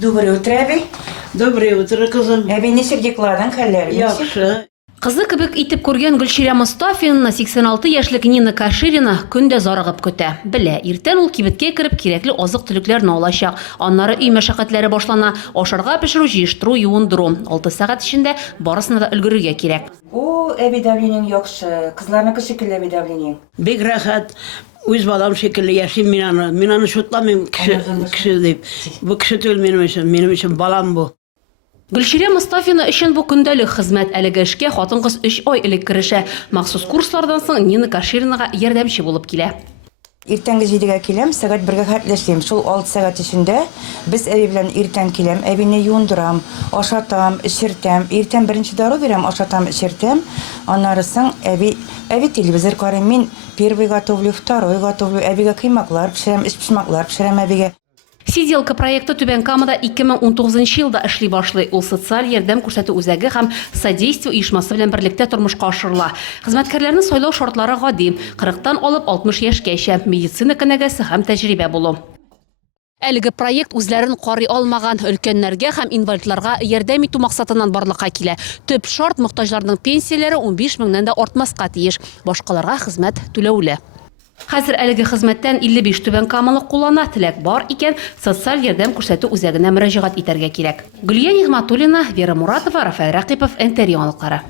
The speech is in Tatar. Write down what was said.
Доброе утро, Әби. Доброе утро, кызым. Әби, ничек йокладың, хәлләрең ничек? Яхшы. Кызы кебек итеп күргән Гөлчирә Мостафина 86 яшьлек Нина Каширина көндә зарыгып көтә. Белә, иртән ул кибеткә кереп кирәкле азык-төлекләрне алачак. Аннары өй мәшәкатьләре башлана. Ашарга пешерү, җыештыру, юындыру. 6 сәгать эчендә барысына да өлгерергә кирәк. О, Әби, давлениең яхшы. Кызларныкы шикелле, Әби, давлениең. Бик рәхәт. Үз балам шикелле яшим мин аны шутламыйм кеше дип. Бу кеше түгел минем өчен балам бу. Гөлчирә Мостафина өчен бу көндәлек хезмәт. Әлеге эшкә хатын-кыз 3 ай элек керешә. Махсус курслардан соң Нина Каширинага ярдәмче булып килә. Иртәнге 7-гә киләм, сәгать 1-гә хәтләшәм. Шул 6 сәгать эчендә без Әби белән иртән киләм. Әбине юындырам, ашатам, эчертәм. Иртән беренче дару бирәм, ашатам, эчертәм. Аннары соң Әби телевизор карый. Мин первый готовлю, второй готовлю. Әбигә кыймаклар пешерәм, пешмаклар пешерәм Әбигә. Сиделка проекты Түбән Камада 2019 елда эшли башлый. Ул социаль ярдәм күрсәтү үзәге һәм содействие оешмасы белән берлектә тормышка ашырыла. Хезмәткәрләрне сайлау шартлары гади. 40-тан алып 60 яшькәчә медицина кенәгәсе һәм тәҗрибә булу. Әлеге проект үзләрен карый алмаган өлкәннәргә һәм инвалидларга ярдәм итү максатыннан барлыкка килә. Төп шарт мохтаҗларның пенсияләре 15 меңнән дә артмаска тиеш. Башкаларга хезмәт түләүле. Хәзер әлеге хезмәттән 55 Түбән Камалы куллана. Теләк бар икән, социаль ярдәм күрсәтү үзәгенә мөрәҗәгать итәргә кирәк. Гөлия Нигъмәтуллина, Вера Муратова, Рафаэль Рәкыйпов, НТР яңалыклары.